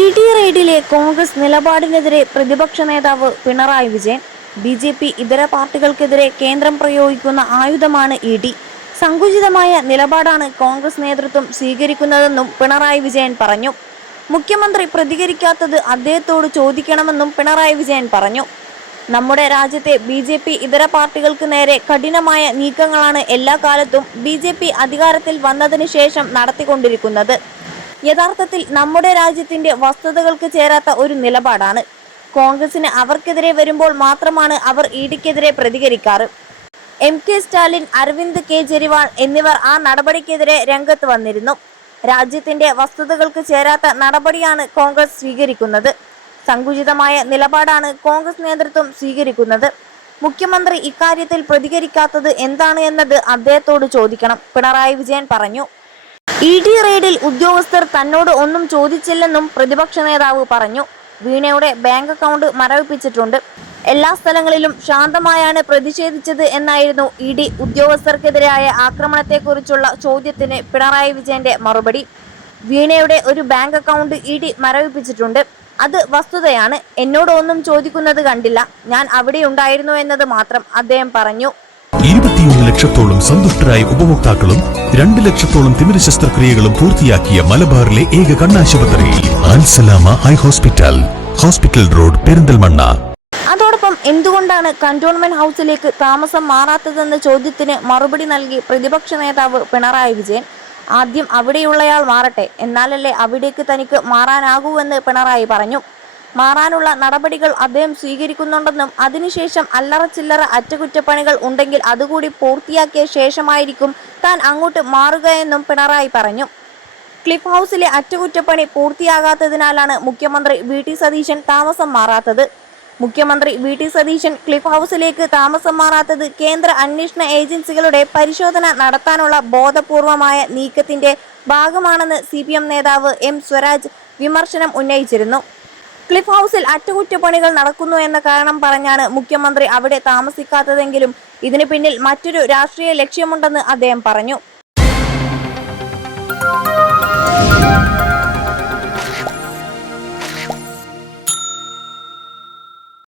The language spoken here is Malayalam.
ഇഡി റെയ്ഡിലെ കോൺഗ്രസ് നിലപാടിനെതിരെ പ്രതിപക്ഷ നേതാവ് പിണറായി വിജയൻ. ബി.ജെ.പി. ഇതര പാർട്ടികൾക്കെതിരെ കേന്ദ്രം പ്രയോഗിക്കുന്ന ആയുധമാണ് ഇഡി. സങ്കുചിതമായ നിലപാടാണ് കോൺഗ്രസ് നേതൃത്വം സ്വീകരിക്കുന്നതെന്നും പിണറായി വിജയൻ പറഞ്ഞു. മുഖ്യമന്ത്രി പ്രതികരിക്കാത്തത് അദ്ദേഹത്തോട് ചോദിക്കണമെന്നും പിണറായി വിജയൻ പറഞ്ഞു. നമ്മുടെ രാജ്യത്തെ ബി.ജെ.പി. ഇതര പാർട്ടികൾക്ക് നേരെ കഠിനമായ നീക്കങ്ങളാണ് എല്ലാ കാലത്തും ബി.ജെ.പി. അധികാരത്തിൽ വന്നതിന് ശേഷം നടത്തിക്കൊണ്ടിരിക്കുന്നത്. യഥാർത്ഥത്തിൽ നമ്മുടെ രാജ്യത്തിന്റെ വസ്തുതകൾക്ക് ചേരാത്ത ഒരു നിലപാടാണ്. കോൺഗ്രസിന് അവർക്കെതിരെ വരുമ്പോൾ മാത്രമാണ് അവർ ഇഡിക്കെതിരെ പ്രതികരിക്കാറ്. എം.കെ. സ്റ്റാലിൻ, അരവിന്ദ് കെജ്രിവാൾ എന്നിവർ ആ നടപടിക്കെതിരെ രംഗത്ത് വന്നിരുന്നു. രാജ്യത്തിന്റെ വസ്തുതകൾക്ക് ചേരാത്ത നടപടിയാണ് കോൺഗ്രസ് സ്വീകരിക്കുന്നത്. സങ്കുചിതമായ നിലപാടാണ് കോൺഗ്രസ് നേതൃത്വം സ്വീകരിക്കുന്നത്. മുഖ്യമന്ത്രി ഇക്കാര്യത്തിൽ പ്രതികരിക്കാത്തത് എന്താണ് എന്നത് അദ്ദേഹത്തോട് ചോദിക്കണം, പിണറായി വിജയൻ പറഞ്ഞു. ഇഡി റെയ്ഡിൽ ഉദ്യോഗസ്ഥർ തന്നോട് ഒന്നും ചോദിച്ചില്ലെന്നും പ്രതിപക്ഷ നേതാവ് പറഞ്ഞു. വീണയുടെ ബാങ്ക് അക്കൗണ്ട് മരവിപ്പിച്ചിട്ടുണ്ട്. എല്ലാ സ്ഥലങ്ങളിലും ശാന്തമായാണ് പ്രതിഷേധിച്ചത് എന്നായിരുന്നു ഇഡി ഉദ്യോഗസ്ഥർക്കെതിരായ ആക്രമണത്തെക്കുറിച്ചുള്ള ചോദ്യത്തിന് പിണറായി വിജയന്റെ മറുപടി. വീണയുടെ ഒരു ബാങ്ക് അക്കൗണ്ട് ഇഡി മരവിപ്പിച്ചിട്ടുണ്ട്. അത് വസ്തുതയാണ്. എന്നോട് ഒന്നും ചോദിക്കുന്നത് കണ്ടില്ല. ഞാൻ അവിടെയുണ്ടായിരുന്നു എന്നത് മാത്രം അദ്ദേഹം പറഞ്ഞു. 21 ലക്ഷത്തോളം സന്തുഷ്ടരായ ഉപഭോക്താക്കളും 2 ലക്ഷത്തോളം തിമിര ശസ്ത്രക്രിയകളും പൂർത്തിയാക്കിയ മലബാറിലെ ഏക കണ്ണാശുപത്രി Al Salama high hospital, hospital road, Perinthalmanna. അതോടൊപ്പം എന്തുകൊണ്ടാണ് കന്റോൺമെന്റ് ഹൗസിലേക്ക് താമസം മാറാത്തതെന്ന ചോദ്യത്തിന് മറുപടി നൽകി പ്രതിപക്ഷ നേതാവ് പിണറായി വിജയൻ. ആദ്യം അവിടെയുള്ളയാൾ മാറട്ടെ, എന്നാലല്ലേ അവിടേക്ക് തനിക്ക് മാറാനാകൂവെന്ന് പിണറായി പറഞ്ഞു. മാറാനുള്ള നടപടികൾ അദ്ദേഹം സ്വീകരിക്കുന്നുണ്ടെന്നും അതിനുശേഷം അല്ലറച്ചില്ലറ അറ്റകുറ്റപ്പണികൾ ഉണ്ടെങ്കിൽ അതുകൂടി പൂർത്തിയാക്കിയ ശേഷമായിരിക്കും താൻ അങ്ങോട്ട് മാറുകയെന്നും പിണറായി പറഞ്ഞു. ക്ലിഫ് ഹൗസിലെ അറ്റകുറ്റപ്പണി പൂർത്തിയാകാത്തതിനാലാണ് മുഖ്യമന്ത്രി വി.ടി. സതീശൻ താമസം മാറാത്തത്. മുഖ്യമന്ത്രി വി.ടി. സതീശൻ ക്ലിഫ് ഹൗസിലേക്ക് താമസം മാറാത്തത് കേന്ദ്ര അന്വേഷണ ഏജൻസികളുടെ പരിശോധന നടത്താനുള്ള ബോധപൂർവമായ നീക്കത്തിന്റെ ഭാഗമാണെന്ന് CPM നേതാവ് M. സ്വരാജ് വിമർശനം ഉന്നയിച്ചിരുന്നു. ക്ലിഫ് ഹൗസിൽ അറ്റകുറ്റപ്പണികൾ നടക്കുന്നു എന്ന കാരണം പറഞ്ഞാണ് മുഖ്യമന്ത്രി അവിടെ താമസിക്കാത്തതെങ്കിലും ഇതിന് പിന്നിൽ മറ്റൊരു രാഷ്ട്രീയ ലക്ഷ്യമുണ്ടെന്ന് അദ്ദേഹം പറഞ്ഞു.